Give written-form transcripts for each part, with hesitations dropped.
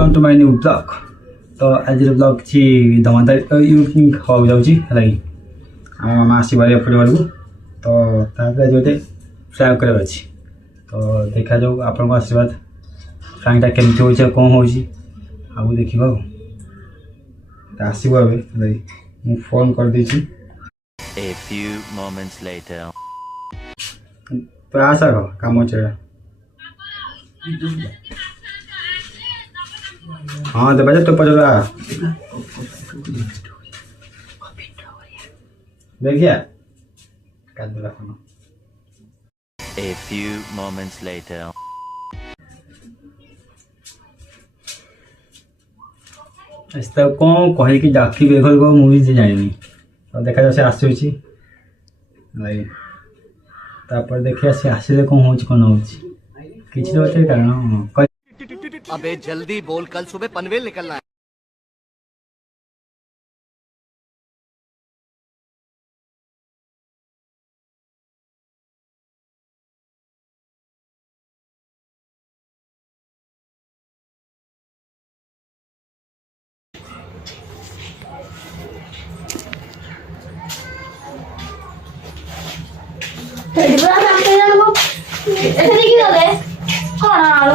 Welcome to my new blog. तो आज ब्लॉग किसी धमादार इवनिंग हवा जाऊँगी है आम मामा आसबार एपटे बेलू तो आज गोटे फ्राए कर तो देखा जाऊ आपण आशीर्वाद फ्राएटा केमती हो कौन हो देखा आसब मुझे फोन कर दी प्रयास कम चेड़ा हाँ देवा तो पचरा देखिए A few moments later. ऐसा कौन कह डाक बेघर को मुझे जानी तो देखा जाए आसूसी तापर देखिए सी आसिले कौन हो किसी तो अच्छे कारण अबे जल्दी बोल, कल सुबह पनवेल निकलना है।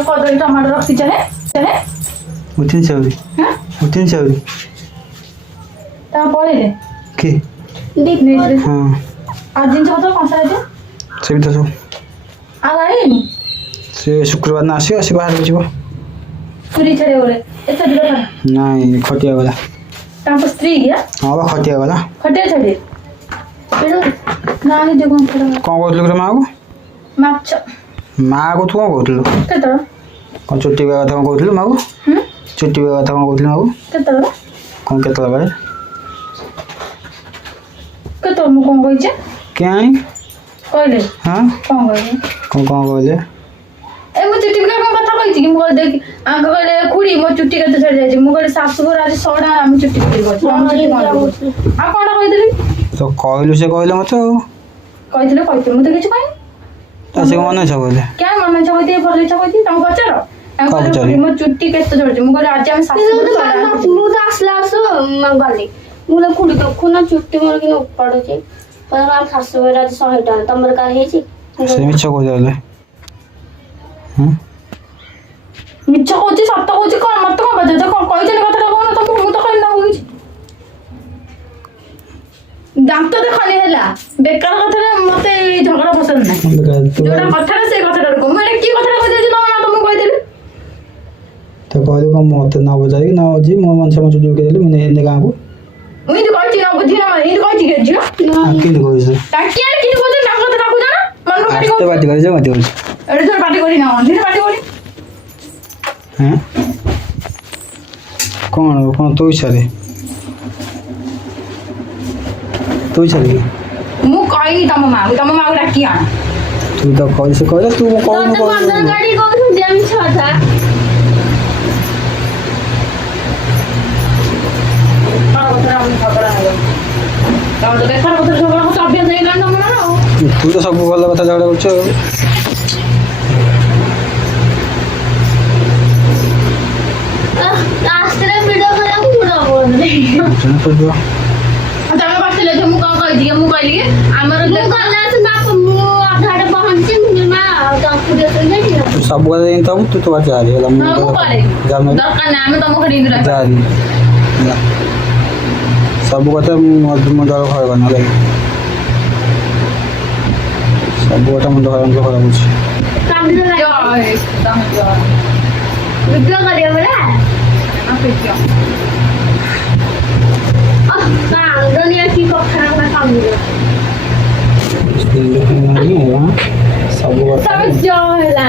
कदली टमाटर रखी चाहे उठिन साउरी उठिन साउरी पड़े के हाँ आज जिन पत्र कौन सा से तो सब आगाड़ी से शुक्रवार ना आसी आसी बाहर जीव पूरी छड़े बोले ऐसा दिलो नहीं खटिया वाला तांको स्त्री गया हाँ बा खटिया वाला खटिया छड़े ना ही देखो कौन कहलु रे माँ को माछ माँ को तू कौन कहलु केतरो कौन छुट्टी बेगा था कहलु माँ को छुट्टी बेगा था कहलु माँ को केतरो कौन केतला बारे केतरो मु कौन कहि छ क्या कहले हाँ कौन कहले कौन कहले ए मु चुट्टी बेगा कौन कथा कहि कि मु देख आंग कहले खुड़ी मो चुट्टी केते छड़ जाय मु कहले सासुर आज सोडा हम चुट्टी कर आ कोन कहि देली तो कहलु से कहले मत कहिथिले मु तो किछ कहि से मन छ कहले क्या मन छ कहि भरले छ कहि तम पचारो मो चुट्टी केते छड़ मु कहले आज हम सासुर मु तो आसला आसो गली मुले खुड़ी तो खुना चुट्टी मोर कि उपाड़ छै पर हम सासु बेरा 100 टा तमर का हे छी से मिछ को जाले मिछ कोची सत्त कोची कोन मत को बजे तो कोन कहि जने कथा कोन तो मु तो कहि ना होई दांत तो देखनी हैला बेकार कथा मते झगड़ा पसंद नहीं जोड़ा कथा से कथा को मैंने की कथा कहि जे ना तो मु कहि देली तो कहले को मत ना बजाई ना जी मो मन से मत जो के देले मैंने हिंदे गां को मुई तो कहि ना बुझी ना इन कहि के जियो आकिन कोइ से ताकिया कि को ना कथा राखु जाना मन को आज तो बात करे जा मत बोल एडे तो पार्टी करी ना अंधेर पार्टी करी हैं कौन तो इशारे तू इशारे मु कहि तम मां डाकी आना तू तो कॉल से कहले तू कौन तो मंगल गाड़ी को जेम छथा तो देखा तो झगड़ा को अभ्यास नहीं लाना मन तू तो सब भल कथा झगड़ा करछ आस्ते वीडियो करा पूरा बोल दे जन पर जो तमे बसले जे मु कह दिए मु कहली हमर मु कहला से ना मु आधार पहुंचे मु ना तो पूरे तो नहीं तू सब कथा इन तब तू तो बात जा रही है मु करे दरकार ना हम तुम खड़ी इंदिरा जा रही सब कथा मुंडा खराब करना लगे सब कथा मुंडा खराब होछ काम दे जो वीडियो करियो बरा आप क्या काम दुनिया की को खराब ना काम दे सब सब जो हैला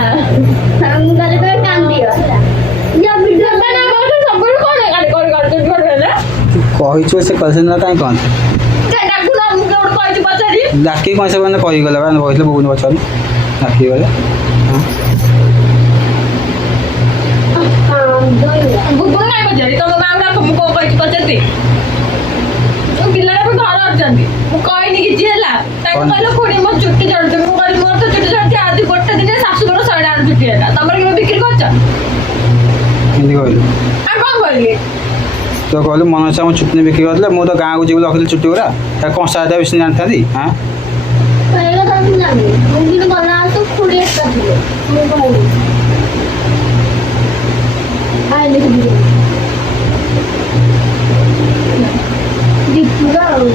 हम करे तो काम दियो या वीडियो बना बोल सब कोन कर हैला कहिछु से कसे ना काई कोन केटा गुला मु के कहि पचारी डाकी कोन से माने कहि गला कान कहले बबुन पचारी डाकी गले बुबुन नहीं पचारी तो मां को कहि पचारी तो पिल्ला पे घर आछन मु कहि नि कि जेला ताको कहलो खुडी मो चुट्टी जड़ मु कहली मोर तो चुट्टी जड़ आज गोटे दिन सासु बड़ 100 टाका चुट्टी है तमर के बिक्री करछ କେମିତି କହିଲୁ ଆଉ କଣ କରିବି ତ କହିଲୁ ମନ ଇଚ୍ଛା ମୁଁ ଚୁଟି ବିକ୍ରି କରିଥିଲେ ମୁଁ ତ ଗାଁକୁ ଯିବି ରଖିଲି ଚୁଟି ଗୁରା ତା କଂସା ଟା ବେଶୀ ଜାଣିଥାନ୍ତି ହାଁ କହିଲା ତ ମୁଁ ଜାଣିନି ମୁଁ କିନ୍ତୁ ଗଲା ତ ଖୁଡ଼ି ଏକା ଥିଲେ ମୁଁ କହିଲି ଆଇଲେ କି ଦୀପୁରା ଆଉ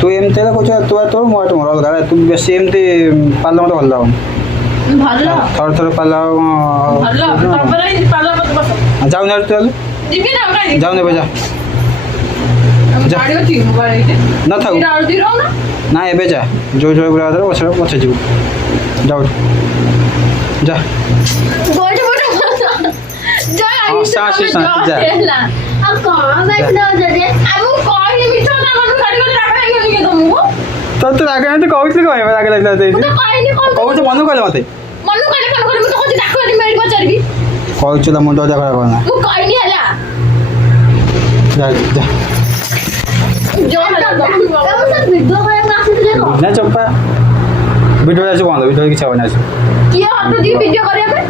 ତୁ ଏମିତି ହେଲେ କହୁଛୁ ତୁ ତୋର ମୁଁ ଏଠି ମୋର ଅଲଗା ତୁ ବେଶୀ ଏମିତି ପାଲ ମୋତେ ଭଲ ଲାଗୁନି ଭଲ ଥରେ ପାଲ ଭଲ ତମର ଏଇ ପାଲ ମତେ ବସ ଯାଉନି ତୁ ହେଲେ ଯିବି ନା କାଇଁ ଯାଉନି ଏବେ ଯା ଯା। ଗାଡ଼ି ଅଛି ମୋବାଇଲ ଏଇଠି ନଥାଉ ଏଇଟା ଆଉ ଦି ରହୁନା ନା ଏବେ ଯା ଯୋଉ ଯୋଉ ବୁଲା ପଛରେ ପଛେ ଯିବୁ ଯାଉ ଯା ଗୋଟେ ଗୋଟେ ଜୟ ହଁ, ସାହସ ଶାନ୍ତି, ଯା। ହେଲା ଆଉ କଣ ବେଶ ଯଦି ଆଉ ମୁଁ କହିଲି ମିଛ ନା ମନୁ ଗାଡ଼ି କରି ରାଗ ହେଇଗଲି କି ତମକୁ ତୁ ରାଗ ଏମିତି କହୁଥିଲି କହିବା ରାଗ ଲାଗିଲା ମୁଁ ତ କହିନି କଣ କହୁଛୁ ମନୁ କହିଲେ ମୋତେ ମନୁ ଗାଡ଼ି ଫୋନ କରି ମୁଁ ତ କହୁଛି ଡାକ ଏଠି ମେଡି ପଚାରିବି କହୁଛୁ ନା ମୁଣ୍ଡ ଦେଖା ନା ମୁଁ କହିନି ହେଲା ଯା ଯା ଜୋର ହେଲା ଭିଡ଼ିଓ କରିବାକୁ ଆସିଥିଲେ କଣ ନା ଚମ୍ପା ଭିଡ଼ିଓ ଆସି ବନ୍ଦ ଭିଡ଼ିଓ କିଛି ହବନି ଆସି କିଏ ହାତ দিয়ে ଭିଡ଼ିଓ କରିବା ପାଇଁ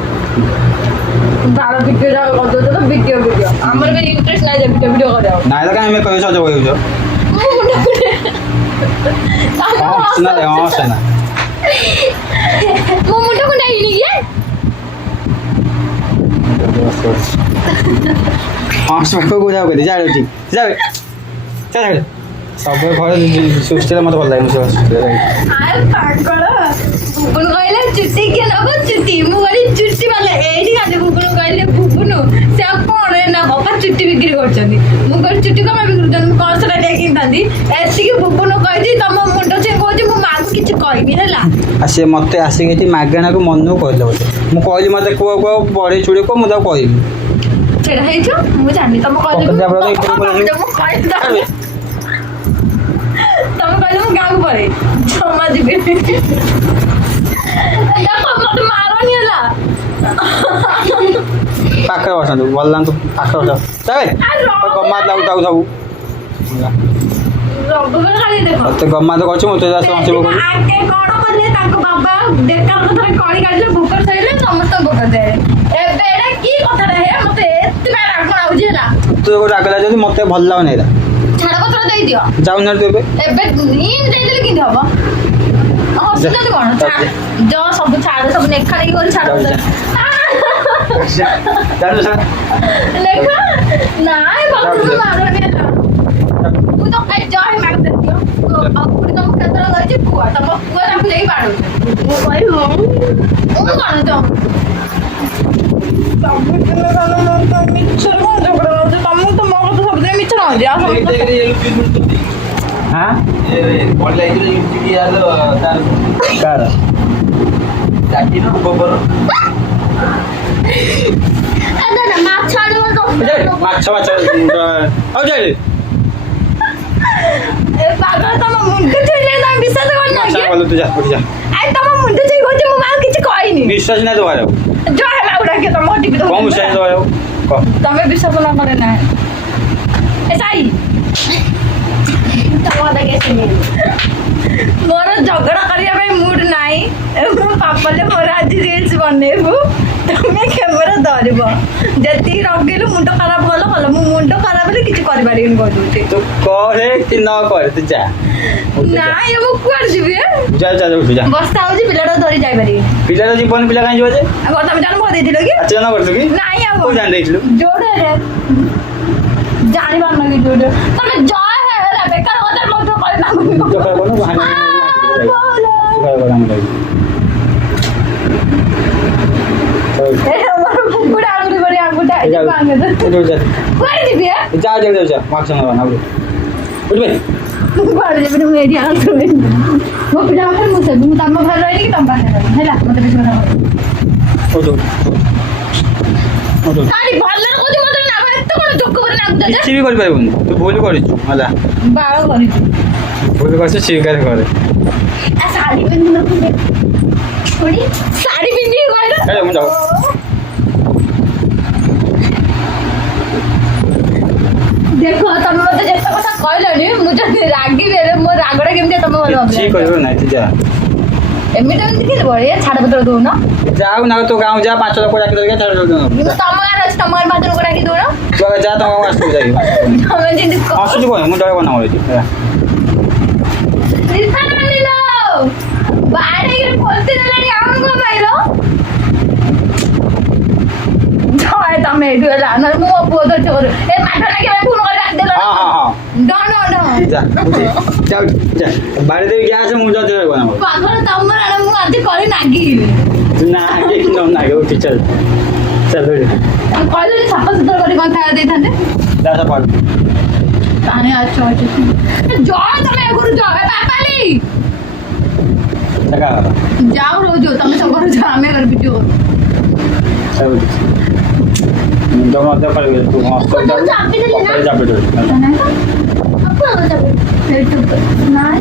ତାର ଭିଡ଼ିଓ ଯାକ କରିଦେଉଛ ତ ଭିଡ଼ିଓ ଆମର ବି ଇଣ୍ଟରେଷ୍ଟ ନାହିଁ ଯେ ଭିଡ଼ିଓ କରିବାକୁ ନାଇଁ କାଇଁ ଆମେ କହିବୁ ସଜ କହିବୁ ମୋ ମୁଣ୍ଡ କୁଣ୍ଡେ ହଁ ନା ହଁ ସେନା ମୋ ମୁଣ୍ଡ କୁଣ୍ଡେ ହେଇନି କି ହଁ ସେ ପାଖକୁ ଯାଉ କରି ଯା ଏଠି ଯାବେ ଚାଲ ସବୁ ଘରେ ସୁସ୍ଥିରେ ମୋତେ ଭଲ ଲାଗେ ମୁଁ ଆରେ ପାଗଳ ବୁବୁନୁ କହିଲେ ଚୁଟି କିଏ ନବ ଚୁଟି ମୁଁ କହିଲି ଚୁଟି ବାଲା ଏଇଠି ଖାଲି ବୁବୁନୁ କହିଲେ ବୁବୁନୁ ସେ ଆଉ କଣ ନା ବାପା ଚୁଟି ବିକ୍ରି କରୁଛନ୍ତି ମୁଁ କହିଲି ଚୁଟି କଣ ପାଇଁ ବିକ୍ରି କରୁଛନ୍ତି ମୁଁ କଂସଟା ଟିକେ କିଣିଥାନ୍ତି ଏତିକି ବୁବୁନୁ କହିଛି ତମ ମୁଣ୍ଡ ସେ କହୁଛି ମୁଁ ମାଆକୁ କିଛି କହିବି ହେଲା ଆଉ ସେ ମୋତେ ଆସିକି ଏଠି ମାଗଣାକୁ ମନକୁ କହିଲେ ବୋଧେ ମୁଁ କହିଲି ମୋତେ କୁହ ବଢ଼େଇ ଚୁଡ଼ି କୁହ ମୁଁ ତାକୁ କହିବି ସେଇଟା ହେଇଛ ମୁଁ ଜାଣିନି ତମ କହିଲେ ମୁଁ କହିଲି ତମେ କହିଲେ ମୁଁ ଗାଁକୁ ପଳେଇ ଜମା ଯିବି ମତେ ମାରନି ହେଲା ପାଖରେ ବସନ୍ତୁ ଭଲ ଲାଗନ୍ତୁ ପାଖରେ ବସ ଗମା ଲାଗୁଛି ତାକୁ ସବୁ ରଘୁବର ଖାଲି ଦେଖ ଏତେ ଗମା ତ କରୁଛୁ ମୁଁ ତ ଯାହା ପହଞ୍ଚିବ ଆଗେ କଣ କଲେ ତାଙ୍କ ବାବା ବେକାର କଥାରେ କଳି କାଢିଲେ ଭୋକର ସାଇଲେ ସମସ୍ତଙ୍କ ଭୋକର ସାଇଲେ ଏବେ ଏଇଟା କି କଥାଟା ହେ ମତେ ଏତେ ରାଗ ଲାଗୁଛି ହେଲା ତୁ ରାଗ ଲାଗୁଛି ମୋତେ ଭଲ ଲାଗୁନି ଏଇଟା ଛାଡ଼ ପତ୍ର ଦେଇଦିଅ ଯାଉନି ତୁ ଏବେ ଏବେ ଦେଇଦେଲେ କେମିତି ହବ ହସୁଛନ୍ତି କଣ ଯ ସବୁ ଛାଡ଼ ସବୁ ଲେଖା ଲେଖି କରି ଛାଡ଼ ଲେଖା ନାଇଁ ବାଥରୁମ ମାରନି ହେଲା ମୁଁ ତ ଖାଇ ଜୟ ମାଗ ଦେଇଦିଅ ପୁଣି ତମ କ୍ଷେତ୍ର ରହିଛି ପୁଅ ତମ ପୁଅ ତାକୁ ଯାଇକି ବାଡ଼ଉଛି ମୁଁ କହିବି ମୁଁ କଣ ତ ସବୁଦିନ ମିଛରେ କଣ ଝଗଡ଼ା ହଉଛି ତମକୁ ତ ମୋ କଥା ସବୁଦିନ ମିଛ ନଉଛି ଆଉ ହଁ ଦାଦା ମାଛ ଆଣିବ ମାଛ ମାଛ ଆଉ ଯାଇ ଏ ପାଗଳ ତମ ମୁଣ୍ଡ ଛୁଇଁଲେ ତମେ ବିଶ୍ୱାସ କରୁନ କି ତୁ ଯା ଯା ଆଇ ତମ ମୁଣ୍ଡ ଛୁଇଁ କହୁଛି ମୁଁ ଆଉ କିଛି କହିନି ବିଶ୍ୱାସ ନାହିଁ ତୋ ଘରେ ଜୟ ମାଗୁଡ଼ା କିଏ ତମ ଟିଭି କଣ ବିଶ୍ୱାସ ତୋ ଘରେ କହ ତମେ ବିଶ୍ୱାସ ନ କରେ ନା ଏ ସାଇ ତମ କଥା କିଏ ଶୁଣିନି ମୋର ଝଗଡ଼ା କରିବା ପାଇଁ ମୁଡ୍ ନାହିଁ ମୁଁ ପାପଲେ ମୋର ଆଜି ରିଲ୍ସ ବନେଇବୁ ତମେ କ୍ୟାମେରା ଧରିବ ଯେତିକି ରଗେଇଲୁ ମୁଣ୍ଡ ଖରାପ କଲ କଲ ମୁଁ ମୁଣ୍ଡ ଖରାପ ହେଲେ କିଛି କରିପାରିବିନି କହିଦଉଛି ତୁ କରେ କି ନ କରେ ତୁ ଯା ନାଇଁ ମୁଁ କୁଆଡେ ଯିବି ଯା ଯା ତୁ ଯା ବର୍ଷା ହଉଛି ପିଲାଟା ଧରି ଯାଇପାରିବି ପିଲାର ଜୀବନ ପିଲା କାହିଁ ଯିବ ଯେ ଆଉ ତମେ ଜନ୍ମ ଦେଇଥିଲ କି ଆଚରଣ କରୁଛୁ କି ନାଇଁ ଆଉ କୋଉ ଜାଣି ଦେଇଥିଲୁ ଯୋଉଟା ଜାଣିପାରୁନ କି ଯୋଉଟା ତମେ ଜୟ ହେଲା ବେକାର କଥା ମଧ୍ୟ କରିନା କୁକୁଡ଼ା ଆଙ୍ଗୁଠି କରି ଆଙ୍ଗୁଠା କୁଆଡେ ଯିବି ଯା ଯା ଯା ମାଛ ନବା ନା ବୁଝିବେ କୁଆଡେ ଯିବି ମୁଁ ଏଇଠି ଆସୁନି ମୋ ପିଲା ପାଖରେ ମୁଁ ସେବି ମୁଁ ତମ ଘରେ ରହିଲି କି ତମ ପାଖରେ ରହିଲି ହେଲା ମତେ ବେଶୀ କଥା କାଲି ଭଲରେ କହୁଛି ମତେ ନାମ ଏତେ କଣ ଚୋକ କରି ନାଗୁଛ କିଛି ବି କରିପାରିବୁନି ତୁ ଭୁଲ କରିଛୁ ହେଲା ବାଳ କରିଛୁ ଭୁଲ କରିଛୁ ସ୍ୱୀକାର କରେ ଶାଢ଼ୀ ପିନ୍ଧିଲ ଖୁଡ଼ି ଶାଢୀ ପିନ୍ଧିକି କହିଲ ମୁଁ ଯାଉ ଦେଖ ତମେ ମତେ ଯେତେ କଥା କହିଲନି ମୁଁ ଯଦି ରାଗିବି ମୋ ରାଗଟା କେମିତି ତମେ ଭଲ କିଛି କରିବ ନାହିଁ ତୁ ଯା ଏମିତି ଏମିତି କିଛି ବଢିଆ ଛାଡ଼ ପତ୍ର ଦଉନ ଯାଉ ନା ତୁ ଗାଁ ଯା 5 ଲୋକ ଡାକି ଦେଲେ ଛାଡ଼ କିନ୍ତୁ ତମ ଗାଁରେ ଅଛି ତମ ଗାଁରେ 5 ଲୋକ ଡାକି ଦଉନ ତୁ ଯା ତମ ଗାଁ ଆସିବୁ ଯାଇ ତମେ ଯେମିତି ଆସୁଛୁ କହ ମୁଁ ଡର ବନା ହଉଛି ବାଡେଇକି ଖୋଲତି ଦେଲାଣି ଆଉ କଣ ପାଇଲ ଜୟ ତମେ ଏଇଠୁ ହେଲା ନହେଲେ ମୁଁ ମୋ ପୁଅ ଧରିଛ କରୁ ଏ ମାଠ ନାକି ଆମେ ଫୋନ କରି ଡାକିଦେଲ ହଁ ହଁ ହଁ ଡନ ଡନ ଯା ଯା ଯା ବାড়ি ଦେବି ଗ୍ୟାସ ମୁଁ ଯା ଦେବ ବନା ପାଗଳ ତମର ଆଡେ ମୁଁ ଆଜି କରି ନାଗିବି ନା ଆগে କି ନ ନାଗେ ଉଠି ଚାଲ ଚାଲ କହିଲେ ସଫା ସୁତର କରି କଣ ଖାଇବା ଦେଇଥାନ୍ତେ ଯା ସଫା ତାହେଲେ ଆଚ୍ଛା ଆଚ୍ଛା ଜୟ ତମେ କରୁଛ ବାପାଲି ଜାଗା ଯାଉ ରହୁଛ ତମେ ସବୁ କରୁଛ ଆମେ କରି ଭିଡ଼ିଓ କରୁ ସବୁ ଜମା ଦେ କରିବେ ତୁ ହସ୍ତ ଚାପି ଦେଲେ ନା ଚାପି ଦେ ଆପଣ ଚାପି ନାଇଁ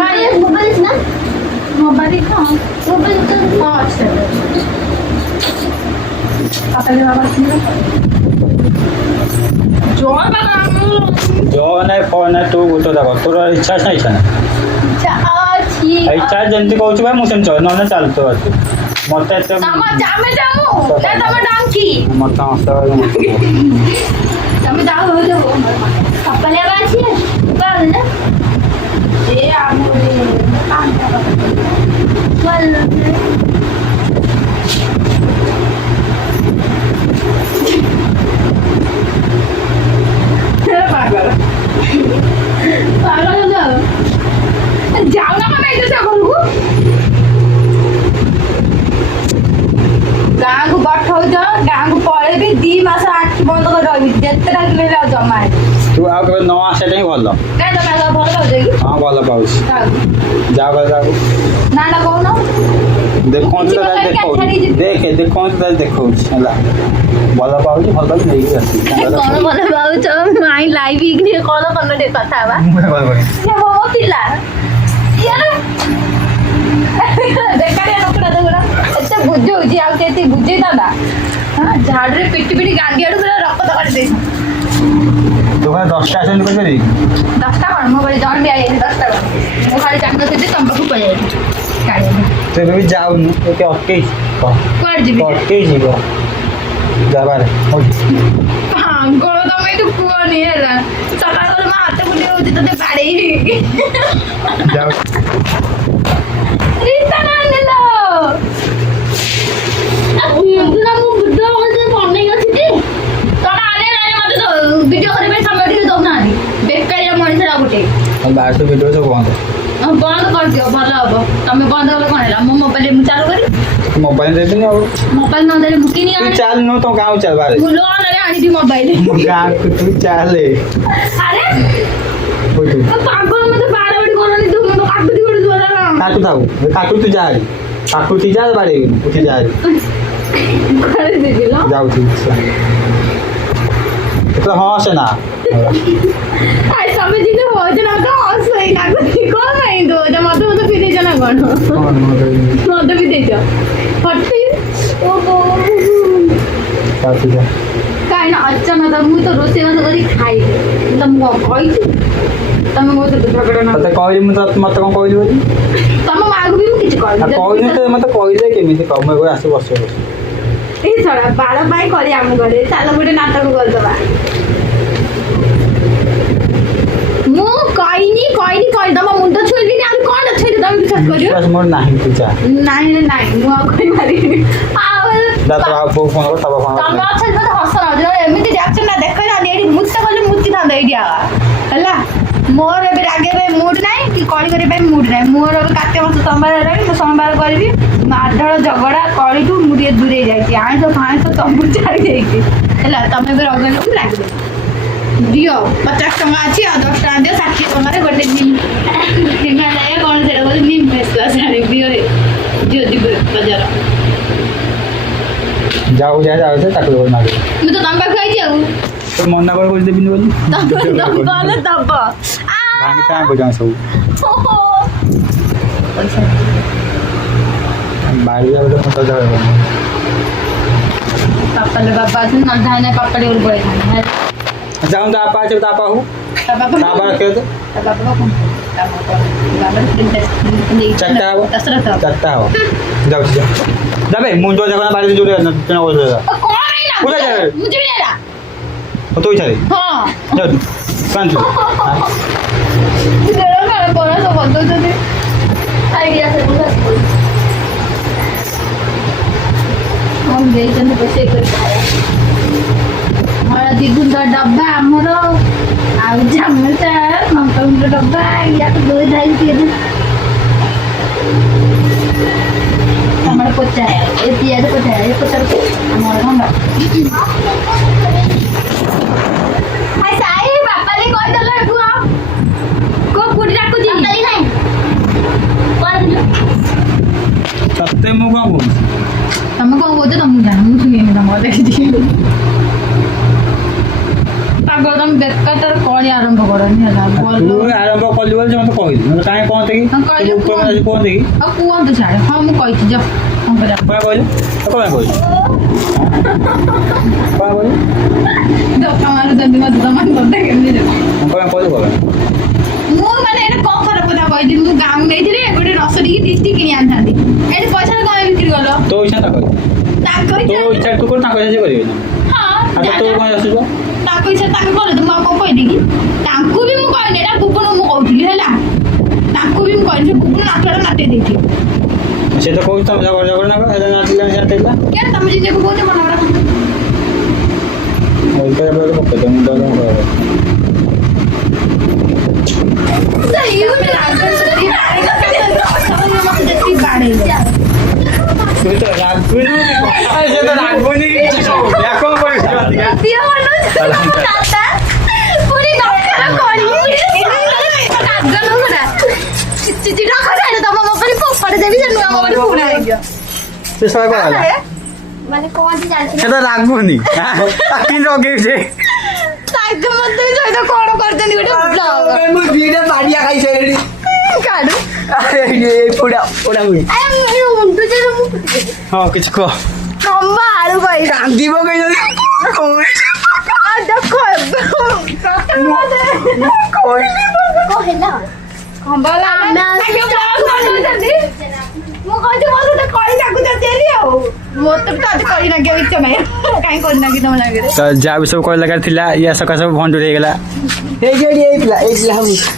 ଗାଡି ମୋବାଇଲ ଅଛି ନା ମୋବାଇଲ ହଁ ମୋବାଇଲ ତ ହଁ ଅଛି ପାପାଲି ବାବା ଜୟ ବାବା जो नाही फोन नाही तू बोलतो दाखव तुला इच्छा नाही इच्छा नाही ଅଛି इच्छा ଯେମିତି କହୁଛୁ ଭାଇ ମୁଁ ସେମିତି ଚଳେ ନହେଲେ ଚାଲୁଥିବ ଅଛି ମୋତେ ଏତେ ତମ ଆମେ ଯାମୁ ନା ତମ ଡାଙ୍କି ମୋତେ ସମସ୍ତେ ତମେ ଯାଉ ହଉ ଯାଉ କପାଲିଆ ବା ଅଛି ବାଳ ନା ଏ ଆମର ବାଳ ପାଗଳ ପାଗଳ ଯାଉ ନା କଣ ଏଇଠି ସେ ଘରକୁ ଗାଁକୁ ପଠଉଛ ଗାଁକୁ ପଳେଇବି 2 ମାସ ଆଖି ବନ୍ଦ କରି ରହିବି ଯେତେ ଡାକିଲେ ଆଉ ଜମା ତୁ ଆଉ କେବେ ନ ଆସିବାଟା ହିଁ ଭଲ କାଇଁ ତମେ ଭଲ ପାଉଛ କି ହଁ ଭଲ ପାଉଛି ଯାଉ ଯାଉ ନା ନା କହୁନ ଦେଖନ୍ତୁ ତାହେଲେ ଦେଖଉଛି ଦେଖେ ଦେଖନ୍ତୁ ତାହେଲେ ଦେଖଉଛି ହେଲା ଭଲ ପାଉଛି ଭଲ ପାଉଛି ନେଇକି ଆସିବି କଣ ଭଲ ପାଉଛ ମାଇଁ ଲାଇଭ୍ ହେଇକି କଣ କନ ଟିକେ କଥା ହେବା ସେ ମୋ ପିଲା ବେକାରିଆ ଲୋକଟା ଦେଖୁନା ଏତେ ବୁଝଉଛି ଆଉ କେତେ ବୁଝେଇଥାନ୍ତା ହଁ ଝାଡୁରେ ପିଟି ପିଟି ଗାଣ୍ଡି ଆଡୁ ପୁରା ରକ୍ତ କାଟି ଦେଇଛି ତୁ କଣ 10ଟା ଆସେଣ୍ଟ କରିପାରିବି 10ଟା କଣ ମୋ ଘରେ ଜଣ ବି ଆଇନି 10ଟା କଣ ମୁଁ ଖାଲି ଚାଙ୍କ ସେଠି ତମ ପାଖକୁ ପଳେଇ ଯାଇଥିଲି ତୁ ଏବେ ବି ଯାଉନୁ ଏତେ ଅଟକେଇଛି କୁଆଡେ ଯିବି ଅଟକେଇଛି କହ ଯାବାରେ ପାଗଳ ତମେ ଏଠୁ କୁହନି ହେଲା ସକାଳ କଲେ ମୋ ହାତ ବୁଲି ହଉଛି ତତେ ବାଡେଇବି ଯାଉ ରୀତା ନାନିଲ ନା ମୁଁ ବୁଦ୍ଧ ମତେ ବନେଇ ଅଛି ଯେ ତମେ ଆଣିଲେ ନାଇଁ ମତେ ତ ଭିଡିଓ କରିବା ପାଇଁ ସମୟ ଟିକେ ଦଉନାହାନ୍ତି ବେକାରିଆ ମଣିଷଟା ଗୋଟେ ବାହାର ଭିଡ଼ିଓ ସବୁ ବନ୍ଦ ବନ୍ଦ କରିଦିଅ ଭଲ ହବ ତମେ ବନ୍ଦ କଲେ କଣ ହେଲା ମୋ ମୋବାଇଲରେ ମୁଁ ଚାଲୁ କରି ମୋବାଇଲ ଦେବିନି ଆଉ ମୋବାଇଲ ନ ଦେଲେ ମୁଁ କିଣି ତୁ ଆଣି ଚାଲ ନୁ ତମ ଗାଁକୁ ଚାଲ ବାହାରେ ମୁଁ ଲୋନରେ ଆଣିବି ମୋବାଇଲ ଗାଁକୁ ତୁ ଚାଲେ ଆରେ କୋଉଠି ପାଗଳ ମତେ ବାଡାବାଡି କରନି ତୁ ମତେ କାଟୁଛି ଗୋଟେ ଜୋର କାଟୁ ଥାଉ କାଟୁ ତୁ ଯା କାଟୁଛି ଯା ବାଡ଼େଇବିନି ଉଠି ଯା করে দিছিল ଯାଉଛି ଏଥର ହସେ ନା আই সবে জিতে হচ্ছে না তো হসই না কোন নাই তো এটা মধ্যে মধ্যে ফিরেছ না কোন মধ্যে ফিরেছ হটছি ও কাই না আচ্ছা না তো মুই তো রোষে বাস করি খাই তো মু কইছি তুমি মো তো ঝগড়া না ତତେ କହିଲି ମୁଁ ମତେ କଣ କହିଲି ବୋଲି ତମ ମାକୁ ବି ମୁଁ କିଛି କହିନି କହିଲି ତ ମତେ କହିଲେ କେମିତି କମ କରି ଆସି ବସିବ ଏଇ ଛଡା ବାଳ ପାଇଁ କରି ଆମ ଘରେ ଚାଲ ଗୋଟେ ନାଟକ କରିଦବା ମୁଁ କହିନି ତମ ମୁଣ୍ଡ ଛୁଇଁଲିନି ଆଉ କଣ ଛୁଇଁଲି ତମେ ବିଶ୍ୱାସ କରିବ ବିଶ୍ୱାସ ମୋର ନାହିଁ ତୁ ଯା ନାଇଁ ମୁଁ ଆଉ କହିପାରିବିନି ଆଉ ଯା ତୋ ବୋଉ ଫୋନ କର ତମ ଫୋନ ତମେ ଅଛ ମତେ ହସ ନା ଏମିତି ରିଆକ୍ସନ ନା ଦେଖ ନା ଏଇଠି ମୁତ କଲେ ମୁତିଥାନ୍ତା ଏଇଠି ହେଲା ମୋର ଏବେ ରାଗିବା ପାଇଁ ମୁଡ୍ ନାହିଁ କି କଳି କରିବା ପାଇଁ ମୁଡ୍ ନାହିଁ ମୋର ଏବେ କାର୍ତ୍ତିକ ମାସ ସୋମବାର ହେଲାଣି ମୁଁ ସୋମବାର କରିବି ମାଡ଼ଳ ଝଗଡ଼ା କଳିଠୁ ମୁଁ ଟିକେ ଦୂରେଇ ଯାଇଛି ଆଇଁଷ ଫାଇଁଷ ସବୁ ଛାଡ଼ି ଯାଇଛି ହେଲା ତମେ ଏବେ ରଗେଇବାକୁ ଲାଗିବ ଦିଅ 50 ଟଙ୍କା ଅଛି ଆଉ 10 ଟଙ୍କା ଦିଅ 60 ଟଙ୍କାରେ ଗୋଟେ ହିମାଳୟ କ'ଣ ସେଇଟା କହୁଛି ନିମ୍ ଫେସ୍ ୱାଶ୍ ଆଣିବି ଦିଅ ଯିବ ବଜାର ଯାଉ ତାକୁ ମାଗେ ମୁଁ ତ ତମ ପାଖକୁ ଆଇଛି ଆଉ ତୁ ମନା କରି କହୁଛି ଦେବିନି ବୋଲି ତମେ ଦବ ଭାଙ୍ଗି କାଁ କହୁଛ ସବୁ ବାড়ি যাবে তো মোটা যাবে ପାପାଲେ ବାପା ଅଛନ୍ତି ନ ଧାଇନା ପାପାଲି ଗୋଟେ ପଳେଇଥାନ୍ତି ଯାଉଁ ତା ଆପା ଅଛି ତା ଆପା ହଉ ତା ବାପା ବାବା ରଖିବ ତ ତା ବାପା କଣ ତା ବାପା ଚାରିଟା ହବ ଦଶରଥ ଚାରିଟା ହବ ଯାଉଛି ଯା ଯାବେ ମୁଁ ଯୋଉ ଜାଗା ବାড়িতে ଯୋଉ କଣ ହେଇଲା କୋଉଟା ଯାବେ? ମୁଁ ଯିବି ନା তো ইছারে ହଁ যাও কাঞ্চু ଦେହ କାଳେ ବରା ସବୁ ବଦଉଛନ୍ତି ଖାଇକି ଆସିବୁ କଣ ଦେଇଛନ୍ତି ରୋଷେଇ କରି ହଳଦୀ ଗୁଣ୍ଡ ଡବା ଆମର ଆଉ ଚାମଚ ଲଙ୍କା ଗୁଣ୍ଡ ଡବା ୟାକୁ ଦହି ଧାଇ ଟିକେ ଆମର ପଚା ଏ ପିଆଜ ପଚା ଏ ପଚା ଆମର କଣ ହାଇ ସାଇ ବାପାଲି କହିଦେଲ ଏଠୁ ଆ କୋ କୁଡ଼ି ଡାକୁଛି ବାପାଲି ନାହିଁ সত্যি মু কম বলছি ତମେ କଣ କହୁଛ ତମକୁ ଜାଣ ମୁଁ ଶୁଣିନି ତମ କଥା କିଛି ପାଗଳ ତମେ ବେକାରଟାର କଳି ଆରମ୍ଭ କରନି ହେଲା ତୁ ଆରମ୍ଭ କଲି ବୋଲି ମତେ କହିଲି ମତେ କାହିଁ କହନ୍ତି କି ହଁ, କହିଲେ ଉପର ଆଜି କୁହନ୍ତି କି ଆଉ କୁହନ୍ତୁ ଛାଡ଼ ହଁ ମୁଁ କହିଛି ଯା କଣ କରିବା କଣ କହିଲୁ କଣ କହିଲୁ କଣ କହିଲୁ ଧୋକା ମାରୁଛନ୍ତି ମତେ ତମ କଥା କେମିତି ଦେବ କଣ କହିଲୁ କଣ ମୁଁ ମାନେ ଏଇଟା କଣ ଖରାପ କଥା କହିଛି ମୁଁ ଗାଁକୁ ନେଇଥିଲି ଗୋଟେ ରସ ଟିକେ ଦିଷ୍ଟି କିଣି ଆଣିଥାନ୍ତି ଏଠି ପଇସା କଣ ବିକ୍ରି କଲ ତୋ ଇଚ୍ଛା ତା କହିଲୁ ତାଙ୍କ ତୋ ଇଚ୍ଛା ଇଚ୍ଛା ତୁ କର ତାଙ୍କ ଇଚ୍ଛା କରିବେ ନା ହଁ ଆଉ ତୋ କଣ ଆସିବ ତାଙ୍କ ଇଚ୍ଛା ତାଙ୍କୁ କଲେ ତ ମୁଁ ଆଉ କଣ କହିଲି କି ତାଙ୍କୁ ବି ମୁଁ କହିନି ଏଇଟା ବୁବୁନୁ ମୁଁ କହୁଥିଲି ହେଲା ତାଙ୍କୁ ବି ମୁଁ କହିନି ସେ ବୁବୁନୁ ନାଚଟା ନାଟେଇ ଦେଇଛି ସେ ତ କହୁଛି ତମେ ଝଗଡ଼ା ନା ହେଲେ ନାଚିଲା ନାଚିଲା କେন ତମେ ଜିନିଷକୁ କହୁଛ ମନ ବड़ा ওইটা এবারে পকে তো মুন্ডা কম করে তুই তো রাখবি না আরে সে তো রাখবো নি কিছু দেখো করে সে সবাই বলা মানে কোনটি জানছি সেটা রাখবো নি কি রগেছে ତାଙ୍କ ମତେ ସହିତ କଣ କରିଛନ୍ତି ଗୋଟେ ବ୍ଲଗ ମୁଁ ଦିଟା ବାଡ଼ିଆ ଖାଇସାରିଲି କାଢୁ ପୋଡ଼ା ପୋଡ଼ା ହୁଏ ହଁ କିଛି କହ ଲମ୍ବା ଆଳୁ କହିଲା କାନ୍ଦି ପକେଇଛନ୍ତି ଦେଖ କହିଲା ମୁଁ କହୁଛି ମୋ ସହିତ କଳି ଡାକୁଛନ୍ତି ଏଠି ଆଉ ମୋତେ ବି ତ ଆଜି କଳି ନାଗିବାକୁ ଇଚ୍ଛା ନାହିଁ କାହିଁ କଳି ନାଗି ତମ ଲାଗିରେ ତ ଯାହା ବି ସବୁ କହିଲା ଥିଲା ୟା ସକାଶେ ସବୁ ଭଣ୍ଡୁର ହେଇଗଲା ହେଇଥିଲା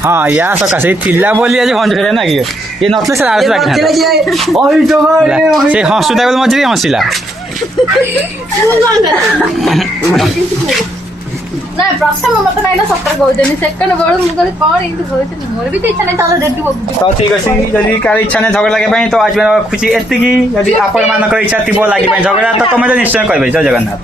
ହଁ ୟା ସକାଶେ ଥିଲା ବୋଲି ଆଜି ଭଣ୍ଡୁର ହେଇଗଲା ନା କି ଇଏ ନଥିଲେ ସେ ଆଳୁ ରାଖିଥାନ୍ତା ସେ ହସୁତା ବୋଲି ମଝିରେ ହସିଲା ନାଇଁ ପ୍ରଥମ ମତେ ନାଇଁ ନା ସତରେ କହୁଛନ୍ତି ସେକେଣ୍ଡ ବେଳୁ ମୁଁ କହିଲି କଣ ଏମିତି କହୁଛନ୍ତି ମୋର ବି ତ ଇଚ୍ଛା ନାହିଁ ତାହେଲେ ରେଡି ହବୁ ତ ଠିକ ଅଛି ଯଦି କାହାର ଇଚ୍ଛା ନାହିଁ ଝଗଡ଼ା ଲାଗିବା ପାଇଁ ତ ଆଜି ପାଇଁ ରଖୁଛି ଏତିକି ଯଦି ଆପଣମାନଙ୍କର ଇଚ୍ଛା ଥିବ ଲାଗିବା ପାଇଁ ଝଗଡ଼ା ତ ତମେ ତ ନିଶ୍ଚୟ କହିବେ ଜୟ ଜଗନ୍ନାଥ